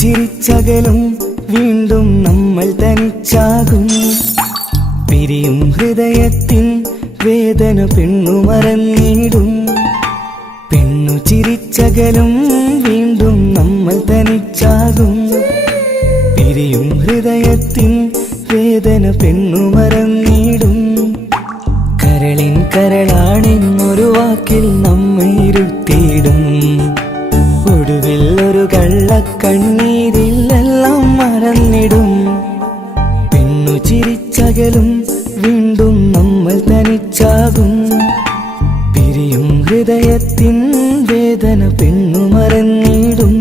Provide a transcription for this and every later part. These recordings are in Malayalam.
ചിരിച്ചകലും വീണ്ടും നമ്മൾ തനിച്ചാകും. പിരിയും ഹൃദയത്തിൻ വേദന പെണ്ണു മറന്നിടും. പെണ്ണു ചിരിച്ചകലും വീണ്ടും നമ്മൾ തനിച്ചാകും. പിരിയും ഹൃദയത്തിൻ വേദന പെണ്ണു മറന്നിടും. കരളിൻ കരളാണെന്നൊരു വാക്കിൽ നമ്മെ ഇരുത്തിയിടും. ഒടുവിൽ ഒരു കള്ളക്കണ്ണീരിലെല്ലാം മറന്നിടും. പെണ്ണു ചിരിച്ചകലും വീണ്ടും നമ്മൾ തനിച്ചാകും. പിരിയും ഹൃദയത്തിൻ വേദന പെണ്ണു മറന്നിടും.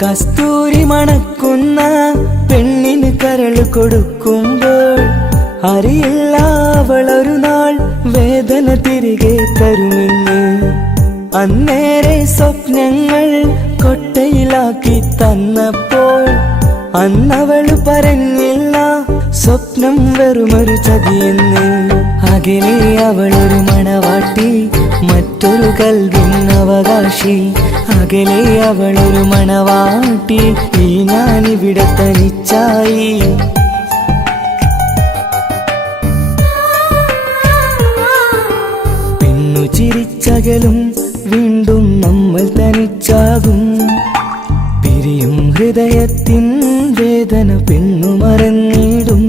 കസ്തൂരി മണക്കുന്ന പെണ്ണിന് കരൾ കൊടുക്കുമ്പോൾ അറിയില്ല അവളൊരു നാൾ വേദന തിരികെ തരുമെന്ന്. അന്നേരെ സ്വപ്നങ്ങൾ കൊട്ടയിലാക്കി തന്നപ്പോൾ അന്നവള് പറഞ്ഞില്ല സ്വപ്നം വെറുമൊരു ചതിയെന്ന്. അകലെ അവളൊരു മണവാട്ടി, മറ്റൊരു കൽവിൻ അവകാശി. അകലെ അവളൊരു മണവാട്ടി, ഈ ഞാനിവിടെ തനിച്ചായി. പെണ്ണു ചിരിച്ചകലും വീണ്ടും നമ്മൾ തനിച്ചാകും. പിരിയും ഹൃദയത്തിൻ വേദന പെണ്ണു മറന്നിടും.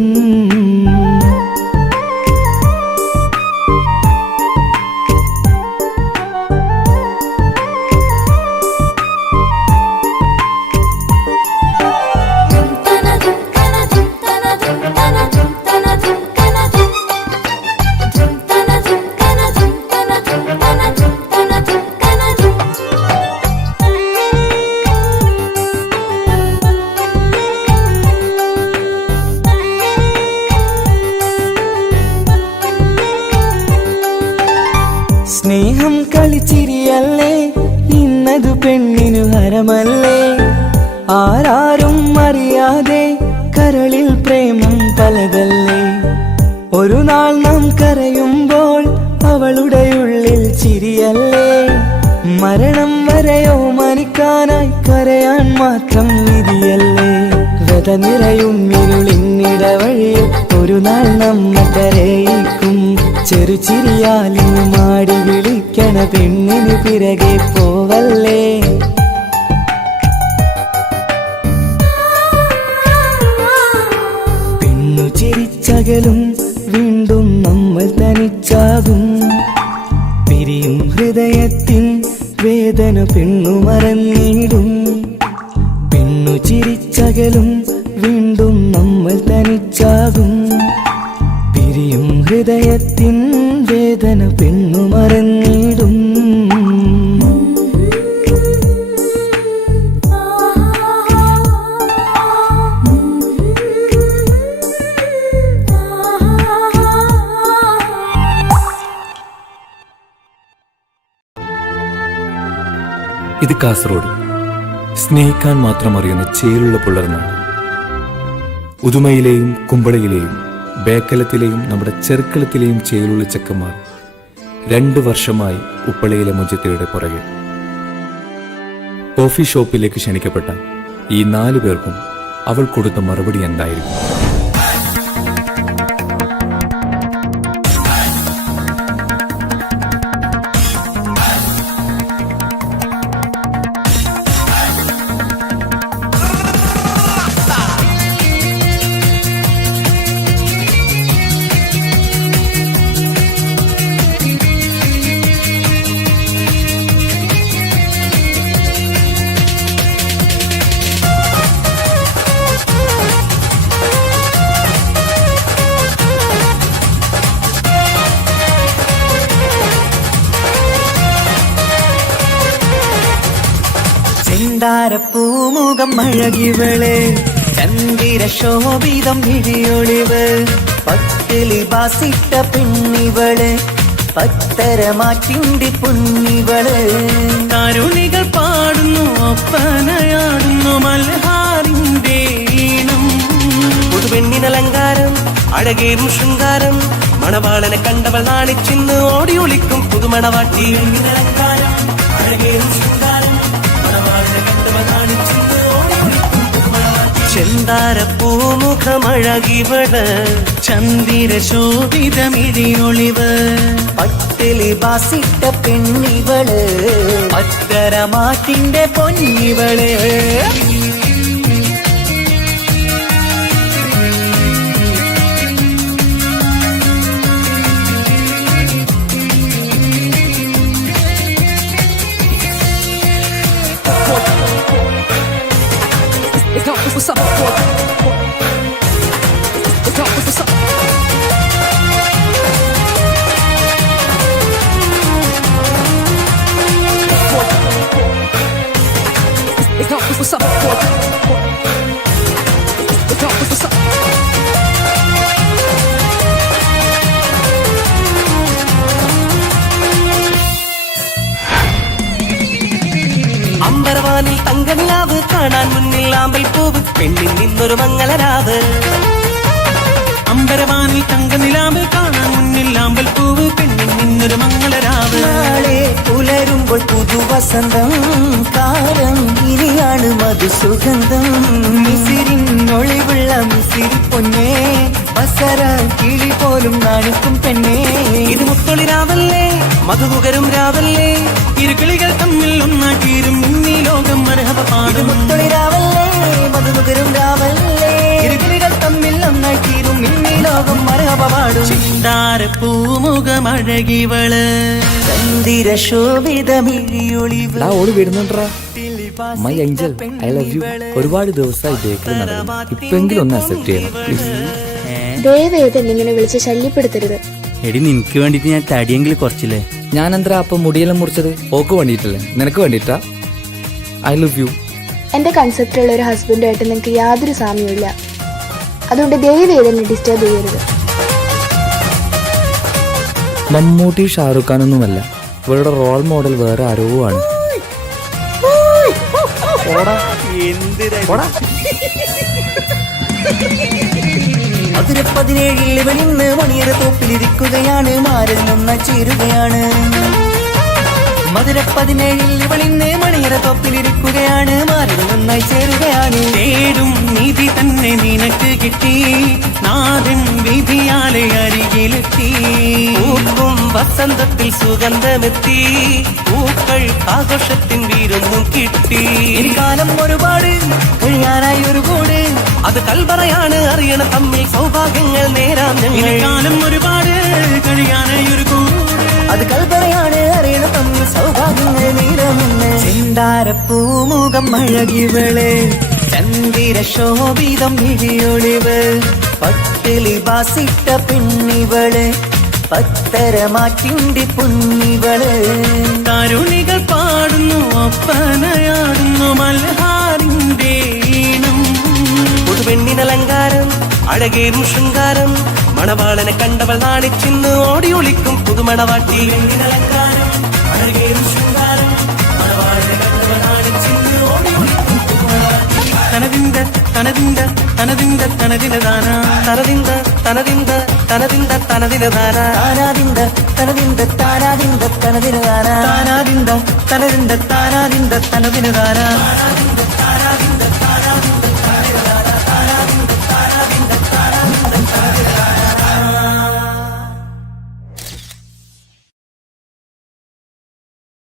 സ്നേഹം കളിച്ചിരിയല്ലേ, ഇന്നതു പെണ്ണിനു ഹരമല്ലേ. ആരാരും അറിയാതെ കരളിൽ പ്രേമം പലതല്ലേ. ഒരു നാൾ നാം കരയുമ്പോൾ അവളുടെ ഉള്ളിൽ ചിരിയല്ലേ. മരണം വരെയോ മരിക്കാനായി കരയാൻ മാത്രം വിധിയല്ലേ. വ്യത നിറയും ഇരുളിന്നിടവഴിയിൽ ഒരു നാൾ നമ്മെ കരയിക്കും. ചെറുചിരിയാലിന് മാടി വിളിക്കണ പെണ്ണിന് പിറകെ പോവല്ലേ. പെണ്ണു ചിരിച്ചകലും വീണ്ടും നമ്മൾ തനിച്ചാകും. പിരിയും ഹൃദയത്തിൻ വേദന പെണ്ണു മറന്നിടും. പെണ്ണു ചിരിച്ചകലും വീണ്ടും നമ്മൾ തനിച്ചാകും. പിരിയും ഹൃദയത്തിൻ വേദന പെണ്ണു മറന്നിടും. ഇത് കാസർഗോഡ്, സ്നേഹിക്കാൻ മാത്രം അറിയുന്ന ചേലുള്ള പുലർന്നാണ്. ഉദുമയിലെയും കുമ്പളയിലെയും ബേക്കലത്തിലെയും നമ്മുടെ ചെറുക്കളത്തിലെയും ചേലുള്ള ചെക്കന്മാർ 2 വർഷമായി ഉപ്പളയിലെ മുജത്തയുടെ പുറകെ. കോഫി ഷോപ്പിലേക്ക് ക്ഷണിക്കപ്പെട്ട ഈ 4 പേർക്കും അവൾ കൊടുത്ത മറുപടി എന്തായിരിക്കും? ചെന്താരപ്പൂമുഖം അഴകിവള് ചന്ദിര ശോഭിതം വിഴിയൊളിവ് പട്ടിലി ബാസിട്ട പെണ്ണിവള് പത്തരമാറ്റിന്റെ പൊന്നിവള് കരുണികൾ പാടുന്നു ഒപ്പനയാടുന്നു മൽഹാറിന്റെ ഈണം പുതുപെണ്ണിനലങ്കാരം അഴകേറും ശൃംഗാരം മണവാളനെ കണ്ടവൾ നാണിച്ചിന്ന് ഓടി ഒളിക്കും പുതുമണവാട്ടി അലങ്കാരം അഴകേറും ശൃംഗാരം മണവാളനെ കണ്ടവൾ നാണിച്ചിന്ന് ഓടി ഒളിക്കും ചെന്താരപ്പൂമുഖമഴകിവള് ചന്ദിര ശോഭിതമിഴിയൊളിവ് പട്ടിലി ബാസിട്ട പെണ്ണിവള് പത്തരമാറ്റിന്റെ പൊന്നിവള് What's up? What's up? What's up? What's up? അമ്പരവാനിൽ തങ്കനിലാവ് കാണാൻ മുന്നിൽ ആമ്പൽ പൂവ് പെണ്ണിൽ നിന്നൊരു മംഗളരാവ് അമ്പരവാനിൽ തങ്കനിലാവ് കാണാൻ മുന്നിൽ ആമ്പൽ പൂവ് പെണ്ണിൽ നിന്നൊരു മംഗളരാവ് നാളെ പുലരുമ്പോൾ പുതുവസന്തം കാലം ഇനിയാണ് മധുസുഗന്ധം മിസിരിനൊളിവുള്ള മിസിരി പൊന്നേ വസര കിളി പോലും നാണിക്കും പെണ്ണേ ഇത് മുത്തൊളി രാവല്ലേ മധുകുകരും രാവല്ലേ ഇരുകിളികൾ തമ്മിൽ ഒന്നാക്കീരും ഇന്നീ ലോകം മരഹബ ഇത് പാടും മുത്തൊളിരാവല്ലേ മധുമുഖരും രാവല്ലേ ഇരുകിളികൾ തമ്മിൽ ഒന്നായി തീരും ഇന്നീ ലോകം മരഹബ പാടും ചെന്താരപ്പൂമുഖമഴകിവള് ചന്ദിര ശോഭിതമിഴിയൊളിവ് ഓടി വരുന്നുണ്ടാ my angel I love you. ഒരുപാട് ദിവസമായി ബേക്കറി നടന്നു. ഇപ്പെങ്കിലും ഒന്ന് അക്സെപ്റ്റ് ചെയ്യണം പ്ലീസ്. ദയവേത് എന്നിങ്ങനെ വിളിച്ച് ശല്യപ്പെടുത്തരുത്. എടി നിനക്ക് വേണ്ടിട്ട് ഞാൻ തടിയെങ്കിലും കുറച്ചില്ലേ. ഞാൻ എന്താ അപ്പം മുടിയെല്ലാം മുറിച്ചത്? ഓക്ക് വേണ്ടിയിട്ടല്ലേ? നിനക്ക് വേണ്ടിയിട്ടാ? I love U. എന്റെ കൺസെപ്റ്റുള്ള ഒരു ഹസ്ബൻഡുമായിട്ട് നിങ്ങൾക്ക് യാതൊരു സാമ്യമില്ല. അതുകൊണ്ട് ദയവേത് എന്നെ ഡിസ്റ്റർബ് ചെയ്യരുത്. മമ്മൂട്ടി ഷാറുഖ് ഖാനൊന്നുമല്ല, ഇവരുടെ റോൾ മോഡൽ വേറെ ആരോ ആണ്. മധുര 17 വെളിന്ന് മണിയറ തോപ്പിലിരിക്കുകയാണ് മാറിൽ നന്നായി ചേരുകയാണ്. മധുര 17 വെളിന്ന് മണിയറ തോപ്പിലിരിക്കുകയാണ് മാറിൽ നന്നായി ചേരുകയാണ്. തേടും നിധി തന്നെ നിനക്ക് കിട്ടി നാദൻ വിധിയാലെ അരികിലെത്തി പൂക്കും വസന്തത്തിൽ സുഗന്ധമെത്തി പൂക്കൾ ആഘോഷത്തിൻ വീരൊന്നും കിട്ടി ഈ കാലം ഒരുപാട് കഴിയാനായി ഒരു കൂട് അത് കൽപറയാണ് അറിയണ തമ്മിൽ സൗഭാഗ്യങ്ങൾ നേരാം ഞങ്ങൾ കാലം ഒരുപാട് കഴിയാനായി ഒരു കൂട് അത് കൽപ്പനയാണ് അറിയണം തമ്മിൽ സൗഭാഗ്യങ്ങൾ നീരമെന്ന് ചെന്താരപ്പൂമുഖം അഴകിവള് ചന്ദിര ശോഭിതം വിഴിയൊളിവ് പട്ടിലി ബാസിട്ട പെണ്ണിവള് പത്തരമാറ്റിന്റെ പൊന്നിവള് കരുണികൾ പാടുന്നു ഒപ്പനയാടുന്നു മൽഹാറിന്റെ ഈണം പുതുപെണ്ണിനലങ്കാരം അഴകേറും ശൃംഗാരം മണവാളനെ കണ്ടവൾ നാണിച്ചിന്ന് ഓടി ഒളിക്കും പുതുമണവാട്ടി അലങ്കാരം അഴകേറും ശൃംഗാരം മണവാളനെ കണ്ടവൾ നാണിച്ചിന്ന് ഓടി ഒളിക്കും തനതിന്ത തനതിന്ത തനതിന്ത തനതിനദാന തനതിന്ത തനതിന്ത തനതിന്ത തനതിനദാന താനാതിന്ത തനതിന്ത താനാതിന്ത തനതിനദാന താനാതിന്ത തനതിന്ത താനാതിന്ത തനതിനദാന